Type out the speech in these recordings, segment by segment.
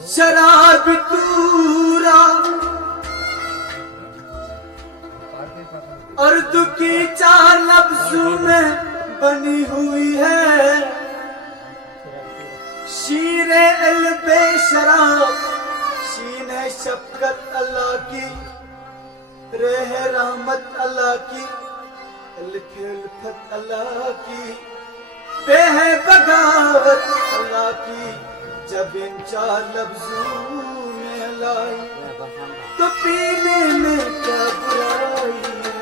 शराब तूरा अर्द की चार लफ्जों में बनी हुई है। शीरे अल्बे शराब शीने शफकत अल्लाह की, रेह रहमत अल्लाह की, उल्फत अल्लाह की, बेह बगावत अल्लाह की। जब इन चार लफ्जों में लाई तो पीने में क्या बुराई है।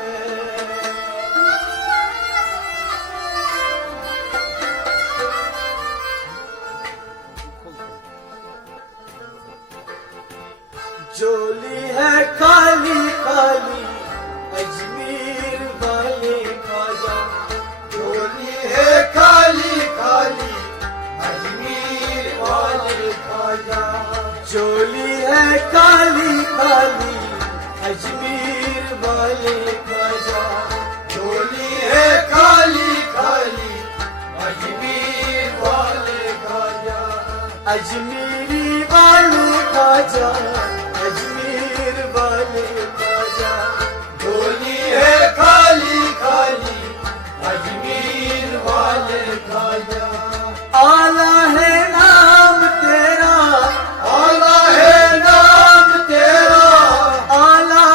जोली है काली काली अजमेर वाले खाजा, जोली है काली काली अजमेर वाले खाजा, जोली है काली काली अजमेर वाले खाजा, जोली है काली काली अजमेर वाले खाजा, अजमेरी वाले खाजा, अजमेर वाले खाजा, झोली है काली काली अजमेर वाले खाजा। आला है नाम तेरा, आला है नाम तेरा, आला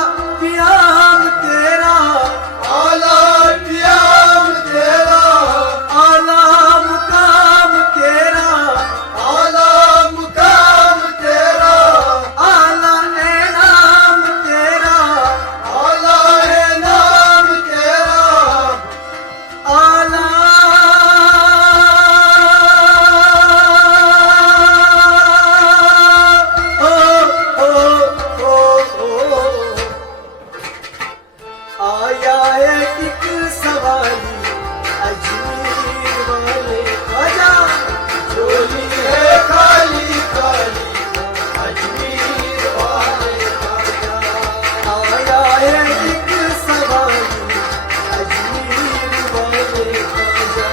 प्याम तेरा, आला प्याम तेरा, आला मुकाम तेरा, आला मुकाम तेरा, आला है नाम तेरा, आला है नाम तेरा, आला आया है एक सवाली अजमेर वाले खाजा, झोली है काली काली अजमेर वाले खाजा। आया है एक सवाली अजमेर वाले खाजा,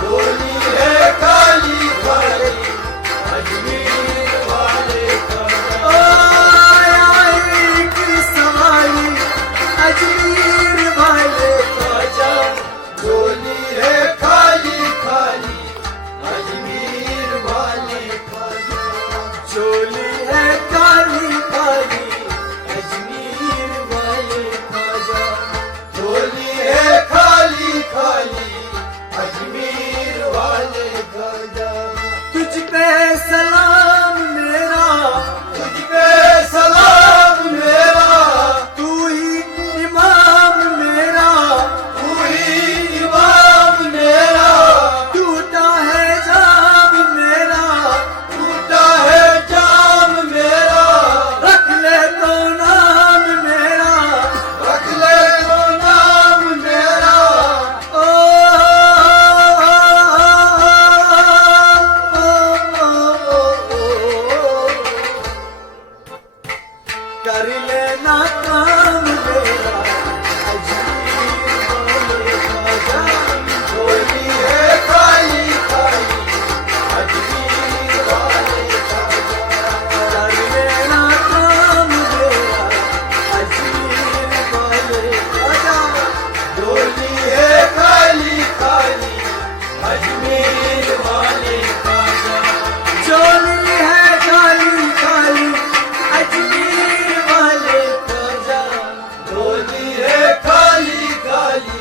झोली है काली काली अजमेर वाले खाजा। आया है एक सवाली अजमेर वाले खाजा, झोली है काली काली अजमेर वाले खाजा, झोली है काली काली अजमेर वाले खाजा, झोली है काली काली अजमेर वाले खाजा। तुझ पे सलाम मेरा, तुझ पे सलाम मेरा, तू ही इमाम मेरा, तू ही इमाम मेरा, टूटा है जाम मेरा, टूटा है जाम मेरा, रख ले तो नाम मेरा, रख ले तो नाम मेरा। ओ कर लेना काम मेरा अजमेर वाले खाजा, झोली है काली काली अजमेर वाले खाजा, कर लेना काम मेरा अजमेर वाले खाजा, झोली है काली काली अजमेर वाले खाजा, झोली है काली काली अजमेर वाले खाजा, झोली है काली काली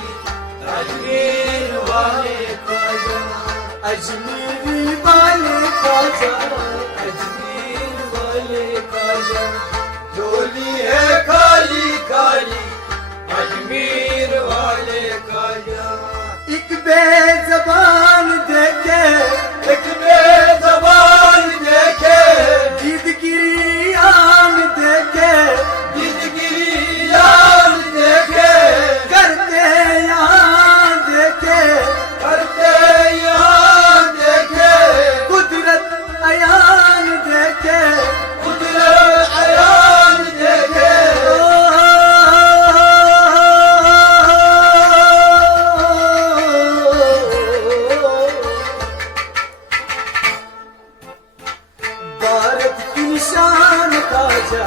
अजमेर वाले खाजा, अजमेरी वाले खाजा, अजमेर वाले खाजा, झोली है काली काली अजमेर वाले खाजा। एक बेज़बान देखे, एक बेज़बान देखे, जिंदगी आन देखे, जिंदगी आन देखे, करते यहाँ देखे, करते यहाँ देखे, कुदरत अयान देखे, कुदरत अयान देखे। भारत की शान खाजा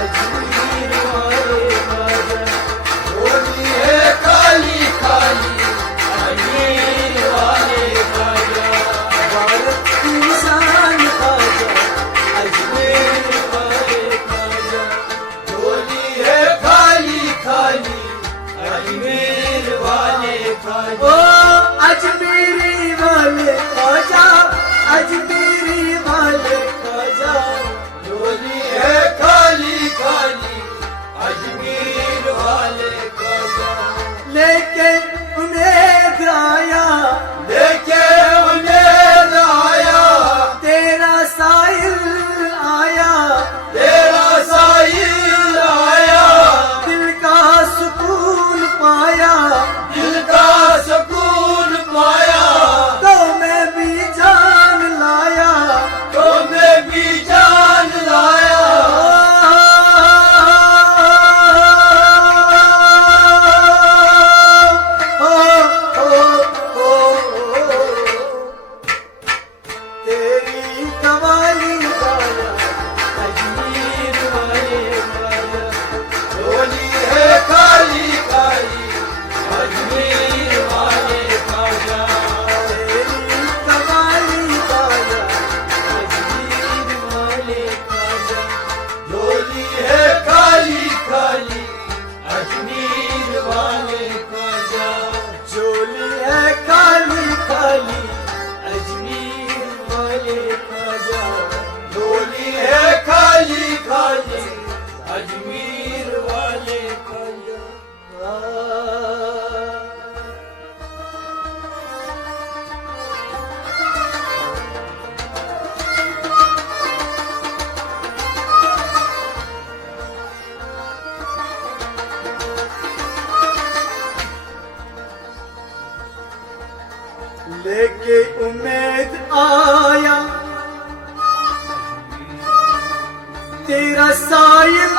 अजमेर वाले खाजा झोली है खाली खाली अजमेर वाले खाजा भारत की शान खाजा अजमेर वाले खाजा झोली है खाली खाली अजमेर वाले खाजा ओ अजमेरी वाले खाजा अजमेरी वाले खाजा झोली है खाली खाली अजमेर वाले खाजा लेके उम्मीद आया लेके उन्हें आया तेरा साहिल आया तेरा साहिल आया दिल का सुकून पाया दिल का सुकून पाया तो मैं भी जान लाया तो मैं भी जान लाया तेरी कवाली गाया अजमेर वाले गाया झोली है खाली खाली अजमेर वाले खाजा तेरी कवाली गाया अजमेर वाले गाया झोली है खाली खाली अजमेर वाले खाजा झोली है खाली खाली अजमेर वाले खाजा झोली है खाली खाली अजमेर वाले खाजा लेके उम्मीद आया तेरा साहिल